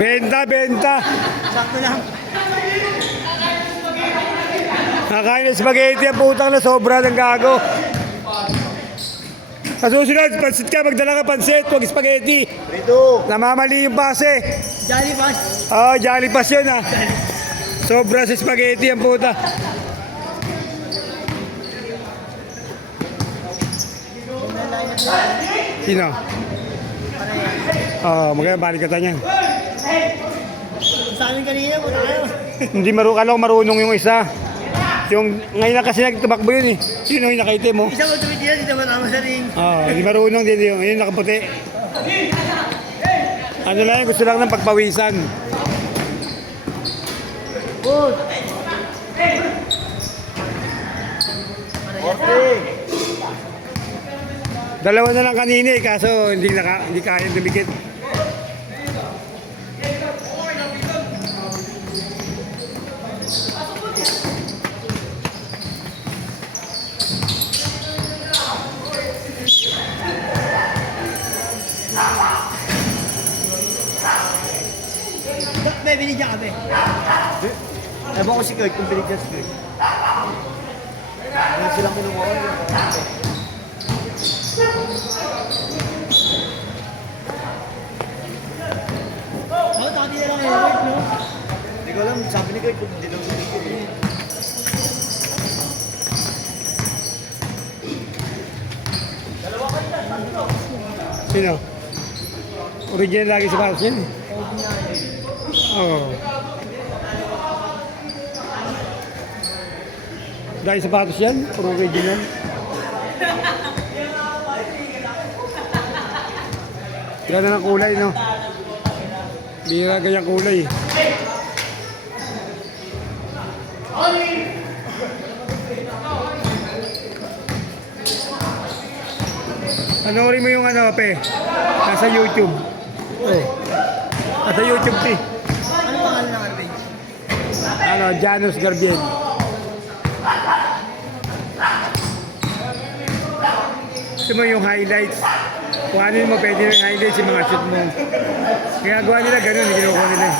Benta, benta. Sakto lang. Nakain ng spaghetti ang putang na sobra ng gago. Kasusunod, pansit ka, magdala ka pansit, huwag spaghetti. Rito. Namamali yung pase. Johnny Bass. Oo, Jolly Pass yun ah. Sobra sa spaghetti ang puta. Sino? Oo, magkaya balikatan niyan. Sa amin kanina po tayo. Hindi marunong yung isa. Yung ngayon na kasi nagtumakbo yun eh. Sino yung nakaitim mo? Isa mo tumit yan, hindi naman sa ring. Oo, hindi marunong din yung nakaputi. Ano lang, gusto lang ng pagpawisan. Good. Okay. Dalawa na lang kanina eh, kaso hindi kaya dumikit. Be, binigyan ka, be. Ewan ko si Kurt kung binigyan si Kurt. Ano silang kinukuha? Oo, dati na lang yung no? Hindi ko alam, sabi ni Kurt kung hindi lang binigyan. Sino? Original lagi sa patas yan eh. Oo. Dahil sapatos yan, puro original. Ganda ng kulay, no? Bira ganyang kulay. Panoorin mo yung ano, pe? Nasa YouTube. Oh. Nasa YouTube, pe. Ano pangalan ng ano, be? Ano, Janus Garbiel. Gusto mo yung highlights. Kuhanin mo, pwede yung highlights yung mga shoot mo. Kaya gawa nila ganun, kinukuha nila.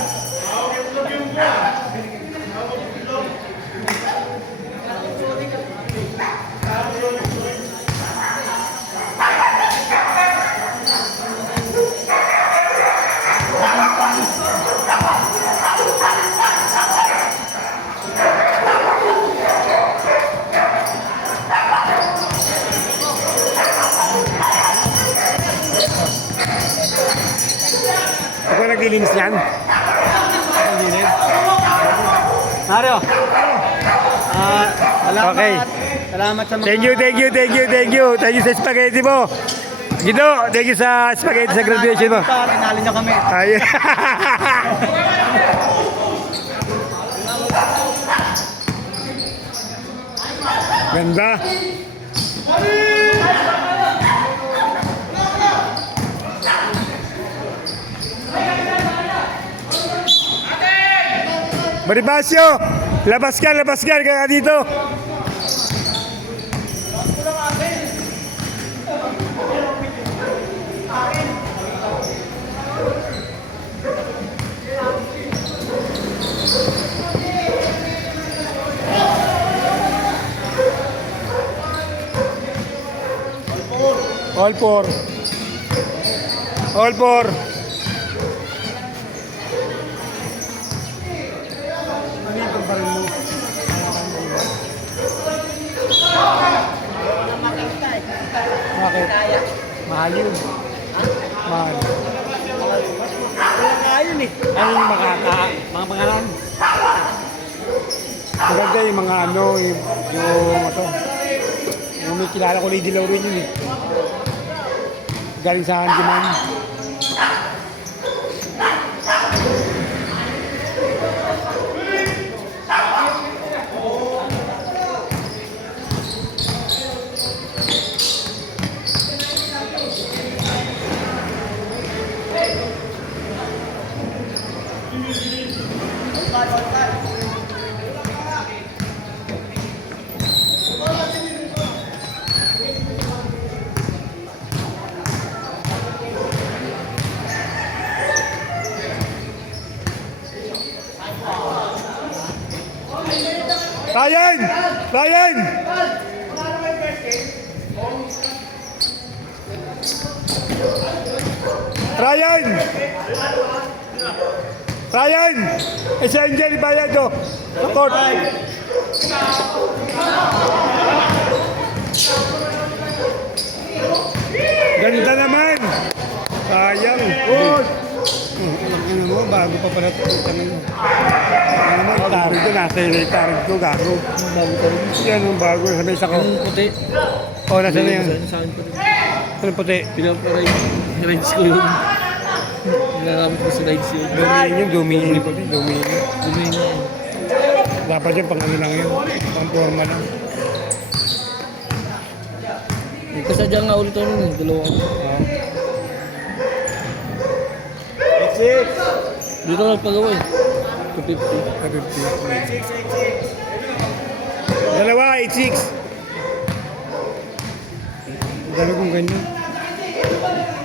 Ako naglilinis yan. Naglilinis. Mario. Salamat. Okay. Salamat sa mga... Thank you. Thank you sa spaghetti mo. Gido, thank you sa spaghetti sa graduation mo. Tinali niyo kami. Ay. Ganda. Bonifacio, labas ka kaya dito. All four. All four. Ano yung pagbaril mo? Bakit? Mahal yun. Mahal. Wala nga yun eh. Ano yung mga pangalan? Maganda yung mga ano, yung ito. Yung may kilala ko, Lady Lauren yun eh. Galing sa Handyman. Ryan! Ryan! Ryan! Ryan! Si Angel Bayad o. Sa court. Ganda naman. Sayang. Oh, ano mo, bago pa pala ito. Ano naman, tarig ko, nasa ilay tarig ko, gago. Bago pa rin. Yan ang bago, sabay sa ko. Yung puti. Oh, nasa na yan. Sa akin pa rin. Ano puti? Pinaparay-rides ko yun. Nilagamit ko sa rides yun. Dumiin yun, dumiin puti, dumiin. Dumain na yun. Dapat yun, pang ano lang yun. Pang forma lang. Kasadya nga ulit ako nun eh. Dalawa ako. Dito ako nagpagawa eh. 250. Dalawa, 8-6. Dalawa kong ganyan.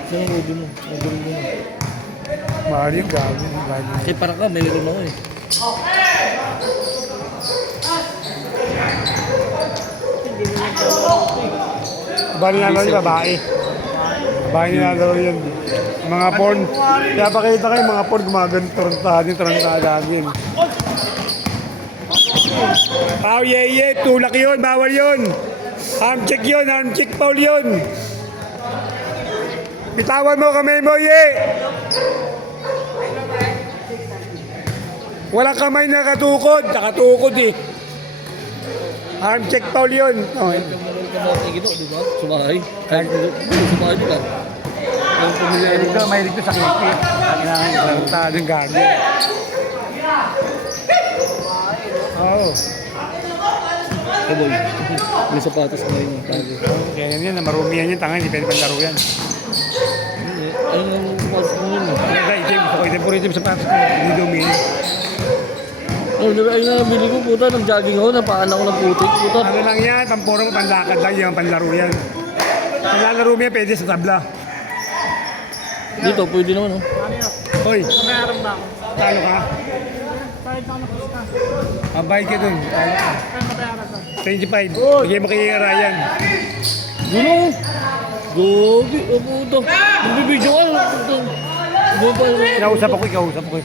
Saan ang ulo mo? Ang ulo mo. Mahal yung gago. Kasi para ka, mayroon ako eh. Bali na lang yung babae. Babae nilalaro yun. Mga porn. Kaya pakita kayo mga porn gumaganto. Tarantadagin. Pau, ye. Tulak yun. Bawal yun. Arm check yun. Arm check foul yun. Bitawan mo kamay mo, ye. Walang kamay na katukod. Nakatukod eh. Arm check foul yun. Okay. Meron ka mga tigito, di ba? Sumahay. Kahit sumahay nila. Ang pumili Dito, may dito sa kiki. Tarantadang gago. Oo. Kaboy. May sapatos na yun. Tago. Kaya yan, marumi yan yung tanga. Hindi pwede pandaro yan. Ayun ang sapatos mo yun. Kaya itim. Ako itim po rin itim sa patos ko. Hindi dumi. Ayun na nabili ko puta. Nag-jogging ako. Napaan ako ng putik. Puta. Ano lang yan, pampuro mo, panlakad lang yung panlaro yan. Panlalaro mo yan, pwede sa tabla. Dito, pwede naman oh. Hoy, Meron ba ako? talo ka? Kahit ako nakasika. Abay ka dun. Talo ka. Kaya mabayaran ko. 25. Bigay mo kay Ryan. Gulo oh. Gobi. Oh puta. Nagbibidyo ka. Puta. Ano ba yun? Kinausap ako, ikausap ako.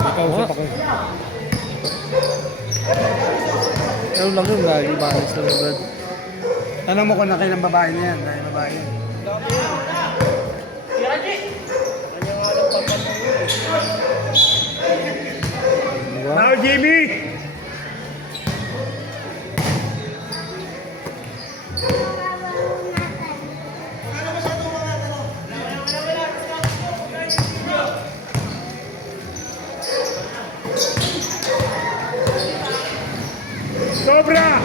Ikausap ako. Ano lang yun. Lagi balas lang yung brad. Tanong mo kung na kailang babae na yan. Dahil babae yan. Now, Jimmy! Sobra!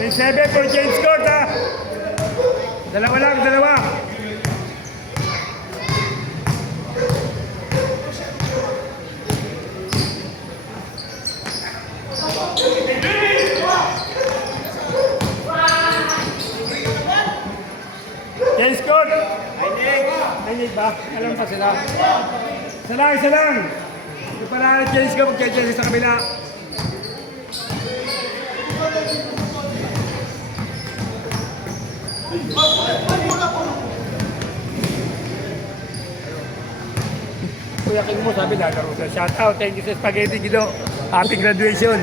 May 7 for James Scott, ha? Dalawa lang, dalawa. James Scott! I need ba? Alam pa sila. Isa lang. Hindi pala James Scott, mag-James sa kabila. Kuya King mo sabi lalaro siya. Shout out, thank you sa Spaghetti Gido. Happy graduation.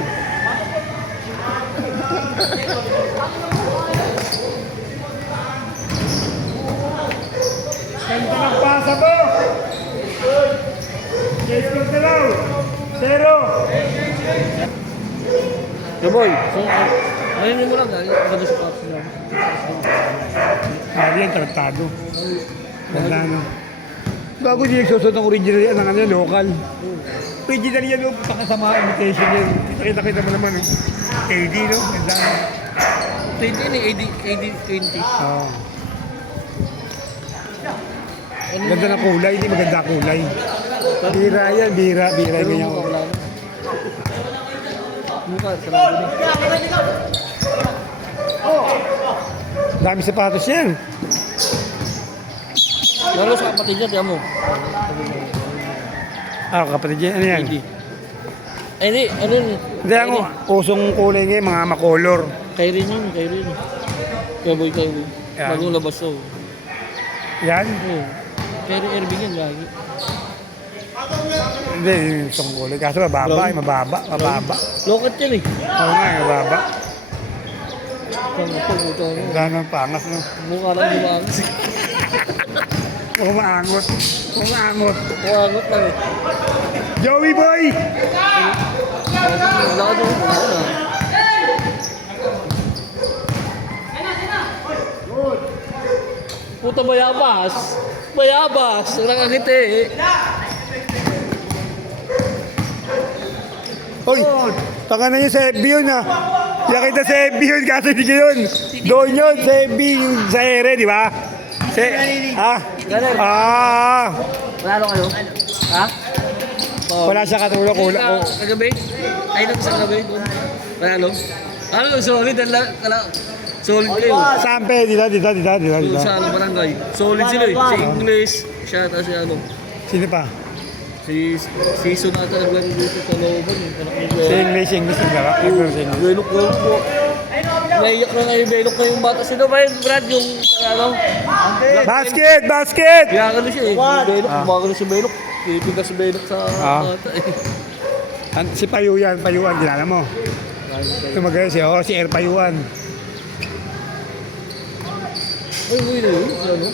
Ganda ng pasa mo. Yes, good na lang. 0. Kaboy. So, ngayon mo lang. Ganda sa paps nila. Sabi yan, traktado. Ganda no. Bago di nagsusot ng original yan, ang ano, local. Original yan, no? Pakasama, imitation yan. Kita mo naman, no? AD, no? Ganda no? 20 ni AD20. Oo. Ganda na kulay, hindi maganda kulay. Bira yan, bira yung ganyan. Mukha, sarado na. Dami sapatos yan. Lalo sa kapatid niya, tiyan mo. Ah, kapatid yan. Ano yan? Hindi. Ay, hindi. Ano yun? Hindi ako. Usong kulay ngayon, mga makolor. Kay rin yun, kay rin. Cowboy. Yan. Bagong labas to. Yan? Oo. Kay rin Irving yan, lagi. Hindi, yung usong kulay. Kaso mababa, mababa. Lokat yan eh. Oo nga, mababa. Puto. Wala nang pangas, no? Mukha lang gumangas. Umaangot. Kumangot lang eh. Joey boy! Wala ka doon, wala na. Puta bayabas. Walang angiti eh. Hoy! Taka na yun sa FB yun, ha? Yakita sa FB yun, kaso hindi yun. Doon yun, sa FB, yung sa ere, di ba? Ah? Wala kayo? Ha? Wala siya katulog. Kagabi? Ay, lang sa kagabi. Panalo? Solid. Solid kayo. Sampe, dito. Doon sa barangay. Solid sila eh. Si English. Siya, tapos si ano. Sino pa? Si Sonata naglaro dito sa looban eh. Si English naglaro. Belok po. Naiyak na ngayon, belok na yung bata. Sino ba yun, Brad? Yung ano? Basket! Kaya ka na siya eh. Belok, kumaka na si Belok. Titigas si Belok sa bata eh. Si Payuan, kilala mo? Tumagay siya, si Air Payuan. Ay, uwi na yun. Ano?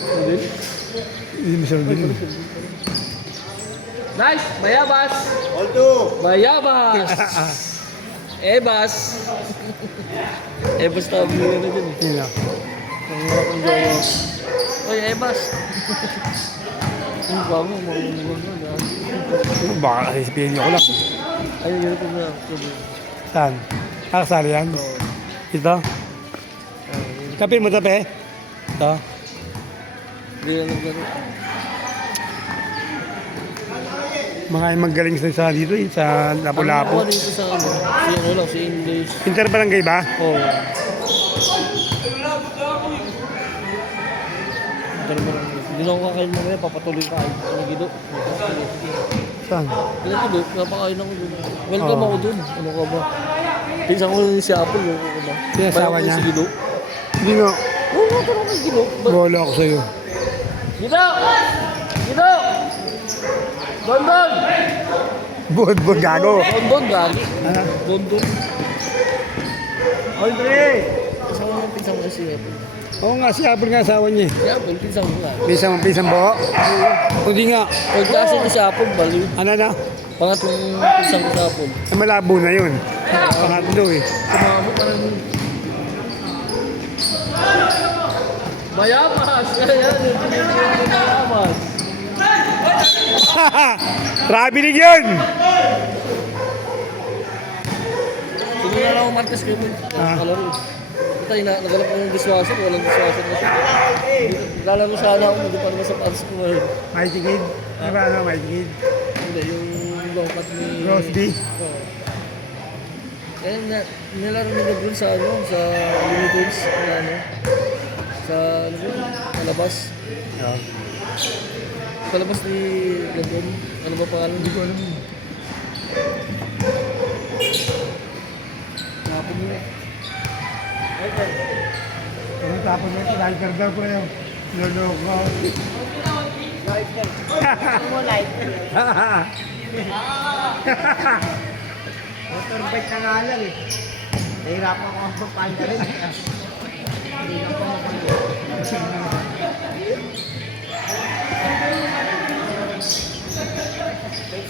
Hindi mo sure din. Nice! Bayabas! Bayabas! Ebas! Ebas tawag nila na dyan eh. Sino? Ang harap ang jowa. Oy, Ebas! Ang bango, mamumulang na. Baka kasi pinyo ko lang. Ayun, yun ito na. Saan? Kasali yan? Ito? Kapin mo tape? Ito? Hindi na naglaro. Mga magaling sa dito, sa Lapu-Lapu. Ang dito sa ano, si English. Interbarangay ba? Oo. Hindi na ako kakain mamaya, papatuloy ka ay Gido. Saan? Alam ko doon, napakain ako doon. Welcome ako doon. Ano ka ba? Pinsan ko si Apple, ano ka ba? Sinasawa niya? Si Gido. Hindi nga. Oo, nga parang kay Gido. Bola ako sa'yo. Gido! Gido! Dondon! Bod, gago. Dondon, gagi. Ano? Dondon. Andre! Kasama ng pinsan ko si Apple. Oo nga, si Apple nga asawa niya. Si Apple, pinsan ko nga. Pisang buho? Hindi nga. Pagkasin ko si Apple, baliw. Ano na? Pangatlong pinsan ko si Apple. Malabo na yun. Pangatlo eh. Sumama parang... Mayamas! Ayan, yung mayamas. Traveling yun! Sige na lang ako Martes kayo mo. Kalaro. Ito, nagalap ko yung dishwasher. Walang dishwasher na siya. Naglalaro sana ako. Hindi pa naman sa pants ko ngayon. Mighty Kid? Ano ano, Mighty Kid? Hindi, yung long cut ni... Rosby? Oo. Eh, nilaro ni Lebron sa ano, sa Uniteds, na ano, sa ano ba, palabas. Yeah. Palabas ni Lebron, ano ba pangalan? Hindi ko alam. Napon mo. Ano tapos na ito? Lighter daw ko yun. Luloko. Lighter. Ano mo lighter? Motorbike na nga lang eh. Nahirapan ako ang papanda rin. Hindi lang pa mapanda.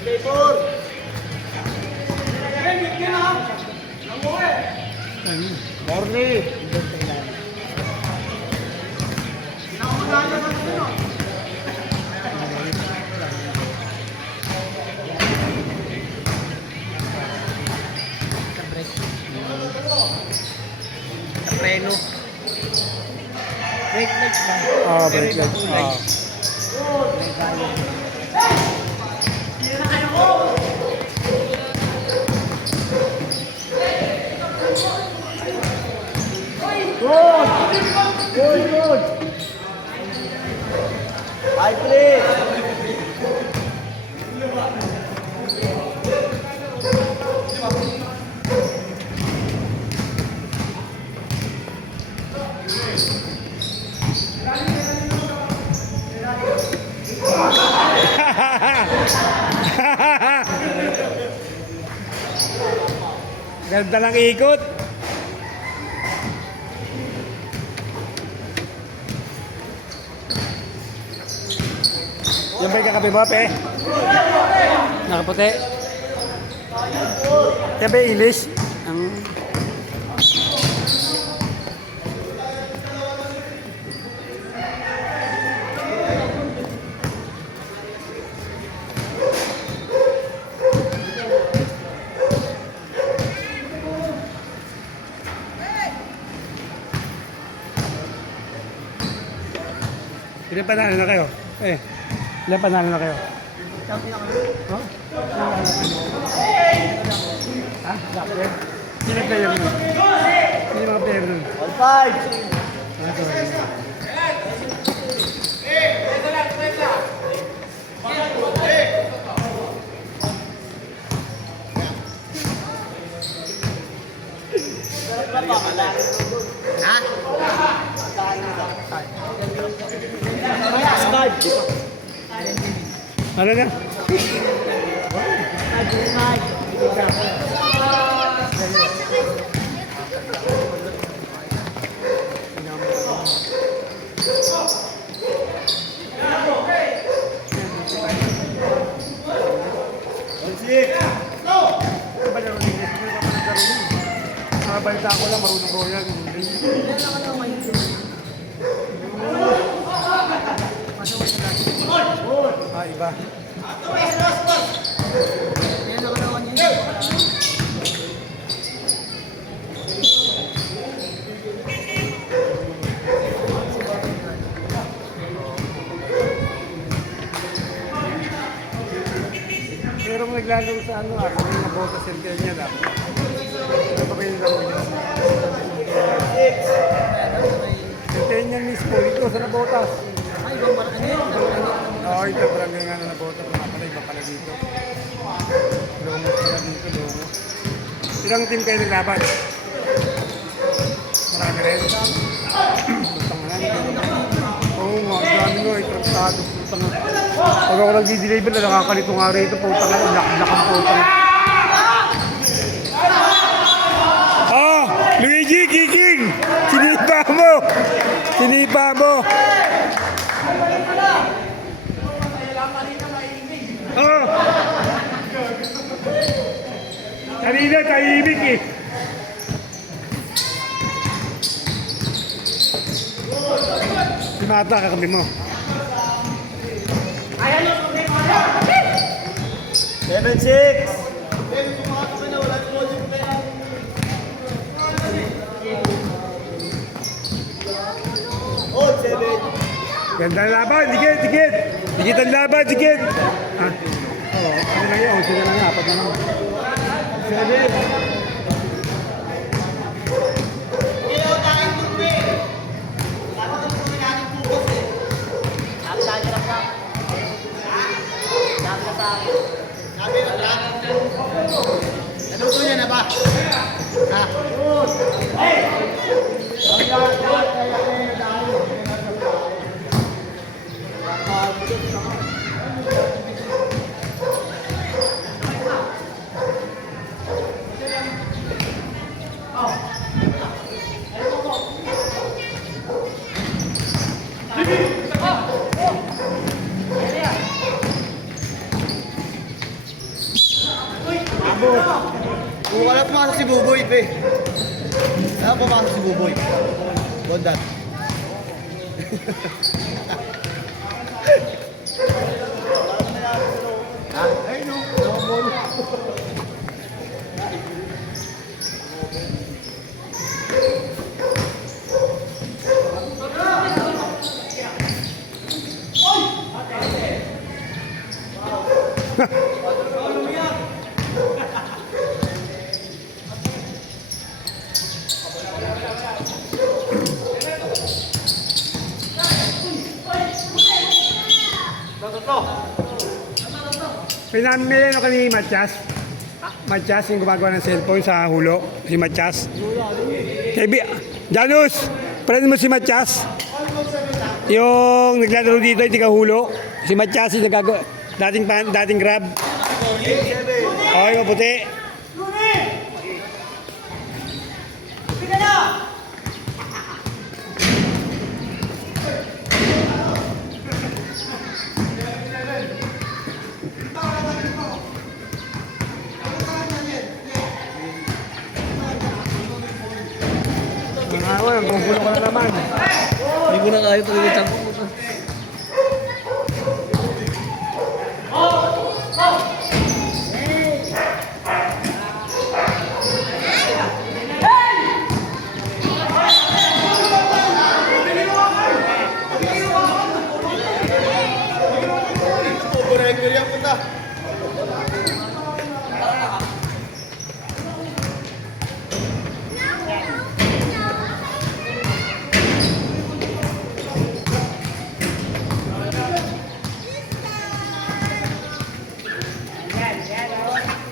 Skateboard! Morning! Preno. Brake lights ba? Ah, break lang. Ah. Good! Good, good. 5-3. Ganda ng ikot. Yan ba yung kakape mo, pe? Nakaputi. Yan ba yung English? Ang... Ilan panalo na kayo? Ilan panalo na kayo? Huh? Ha? Blackbird? Sino yung player nun? Sino yung mga player nun? 1-5. Ah, sorry. Ha? Ano na? Balita ko lang, marunong ko yan. Ah, iba. Pero kung naglalaro sa ano kung may nabota center niya lang. Ano pa kayo nilaro niya? Center niya mismo, ito sa nabotas. Ay, ibang barang niya. Oo, ito barangay nga na nabotas. Iba pala dito. Longos pala dito, longos. Ilang team kayo naglaban? Marami rin. Butang nga lang. Oo nga, dami nga, itransado. Butang nga. Pag ako nag-deliver na nakakalito nga rito, putang nga, black ang putang. Oh! Luigi, Kiking! Sinipa mo! Sinipa mo! Oh! Kanina, tahimik eh. Sinata ka kami mo. 7-6. Oh, 7. Ganda ang laban, dikit, dikit. Dikit ang laban, dikit. Ah. Oo, ano lang yun, sila lang, apat na lang. 7. Naluto niya na ba? Ha? Kung wala pumasok si Buboy, pe. Wala pumasok si Buboy. Bondat. Ha? Ay, no. Nakabol. May ano kami Matias? Matias yung gumagawa ng cellphone sa hulo. Si Matias. Janus, friend mo si Matias? Yung naglalaro dito, yung tiga-hulo. Si Matias, yung nagagawa. Dating grab. Okay, maputi. Wala, gugulo ka na naman. Hindi ko na kaya ito yung champo ko.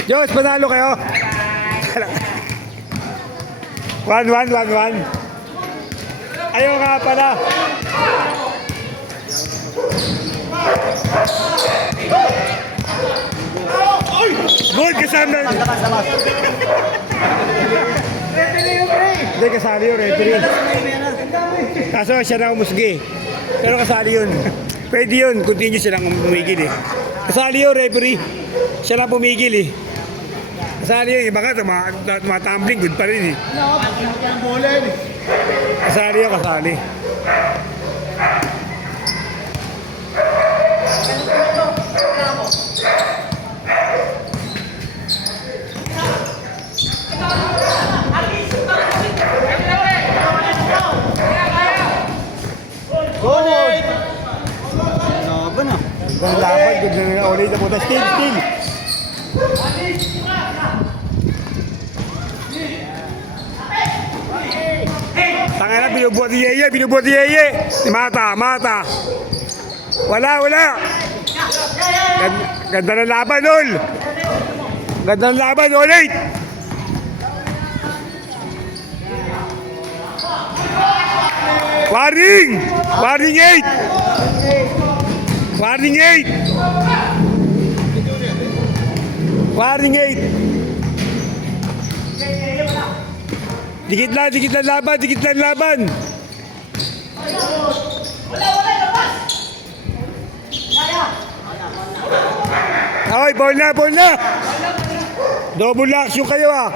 Diyos, panalo kayo. 1-1. Ayaw nga pala. Good, kasama. Hindi, kasali yung referee. Kaso siya na umusgi. Pero kasali yun. Pwede yun, continue silang pumigil eh. Kasali yung referee. Siya lang pumigil eh. Kasali yun, iba nga tumatumbling, good pa rin eh. Kasali yun, kasali. Ang laban, good na ulit na puta. Still. Tangina, binubuhat ni Yeye. Mata. Wala. Ganda ng laban, Ol. Ulit. Warning 8. Dikit lang laban. Ay, ball na. Double action kayo ah.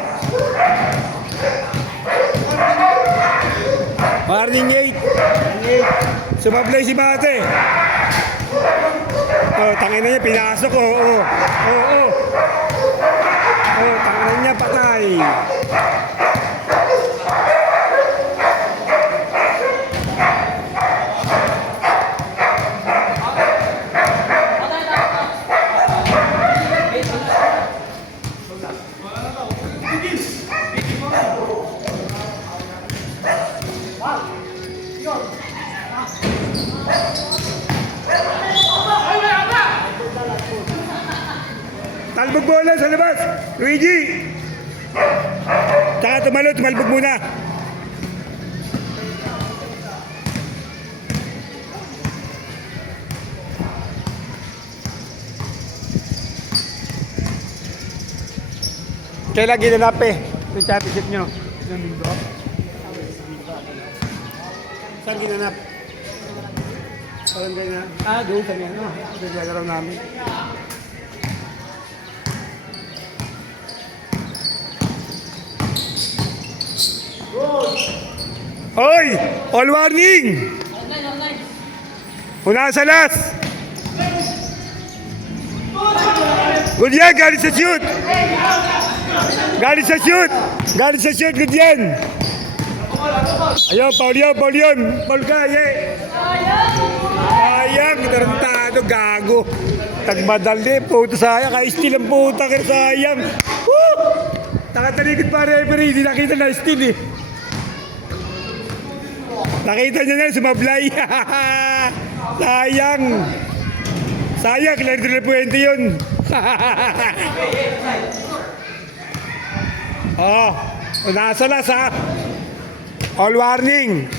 Warning 8. Sumablay si Mate. Oh, tangin na niya, pinasok. Oh, tangin na niya, patay. Talbog bola sa labas. Luigi. Tsaka tumalbog muna. Kailan ginanap eh? Yung championship nyo. Yung linggo. Saan ginanap? Parang ganyan. Doon sa nga. Doon sa garaw namin. Hoy! All warning! Una sa last! Good yan! Galit sa shoot! Good yan! Ayaw, Paul yun! Paul ka, ye! Sayang! Tarantado, gago! Tagmadali, puto sayang! Ka-steal ang puta, sayang! Woo! Takatalikod pa referee, hindi nakita na steal eh! Nakita niyo na, sumablay. Sayang, clear to the point yun. Oh, nasa las ha. All warning.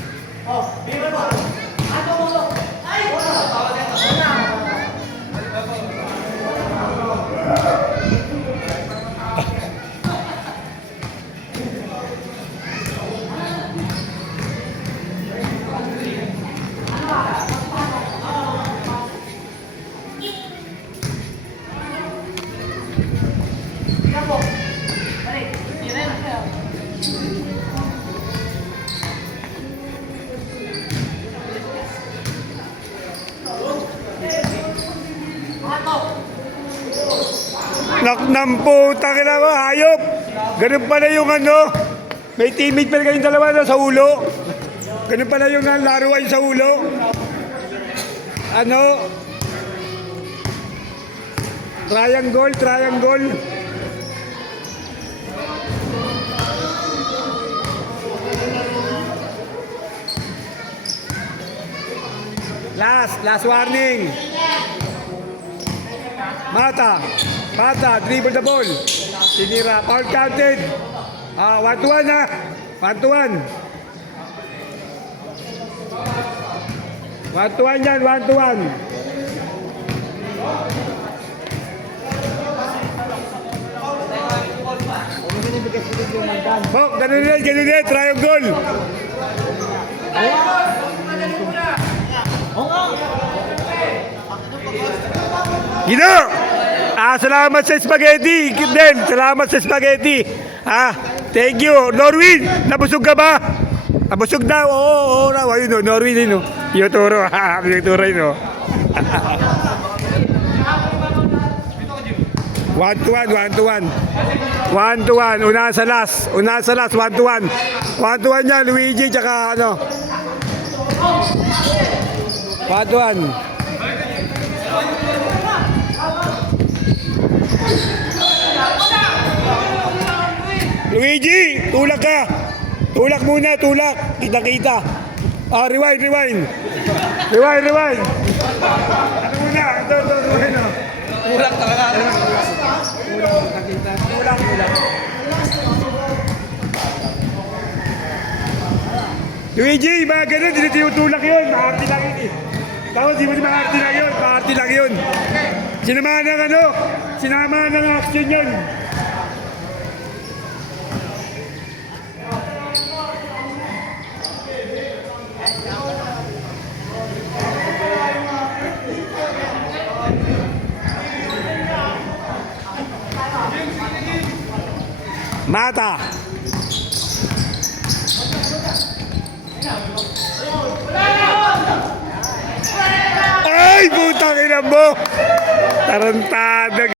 Naknampo, takina mo, hayop. Ganun pala yung ano. May teammate pala kayong dalawa na sa ulo. Ganun pala yung laruan sa ulo. Ano? Triangle, triangle. Last warning. Mata, dribble the ball. Sinira, foul counted. 1-1 ha. 1-1. 1-1 yan, 1-1. Oh, ganun din, triangle. Gino! Salamat sa spaghetti, Kidel. Salamat sa spaghetti. Thank you. Norwin, nabusog ka ba? Nabusog daw. Oo, ayun o, Norwin yun o. Yung turo, yung turo yun o. 1-1. 1-1. Una sa last, 1-1. 1-1 yan, Luigi, tsaka ano. 1-1. Luigi, tulak ka. Tulak muna, tulak. Kita-kita. Rewind. Rewind. Ano muna? Ito. Tulak talaga. Tulak. Luigi, mga ganun, hindi tinutulak yun. Maarti lang yun eh. Tapos di mo si maarti lang yun. Sinamahan ng action yun. Mata. Ay, putang ina mo. Tarantado.